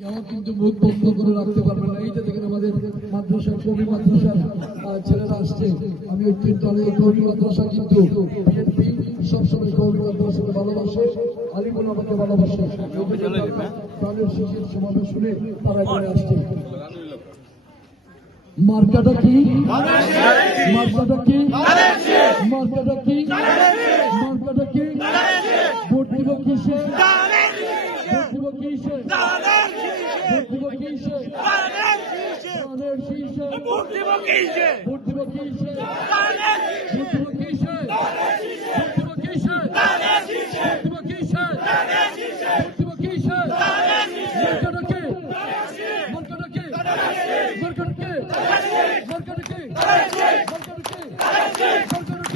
কেউ কিন্তু মুখ বন্ধ করে রাখতে পারবে না। এই যে দেখেন আমাদের মাদ্রাসার কবি মাদ্রাসার ছেলেরা আসছে। আমি অত্যন্ত এই কবি মাদ্রাসা কিন্তু বিএনপি সবসময় কবি মাদ্রাসাকে ভালোবাসে, আলিমুল আমাকে ভালোবাসে। তাদের শিশির সমাবেশ শুনে তারা এখানে আসছে। মার্কাটা কি? মার্কাটা কি? মার্কাটা কি? মার্কাটা কি? ভোট দিব কিসে? ভোট দিব কিসে? ভোট দিব কিসে? প্রাণের শীষে। ভোট দিব কিসে? ভোট দিব কিসে? ভোট দিব কিসে? ভোট দিব কিসে? ভোট দিব কিসে? ভোট দিব কিসে? মার্কাটা কি? মার্কাটা কি? মার্কাটা কি? মার্কাটা কি? মার্কাটা কি? মার্কাটা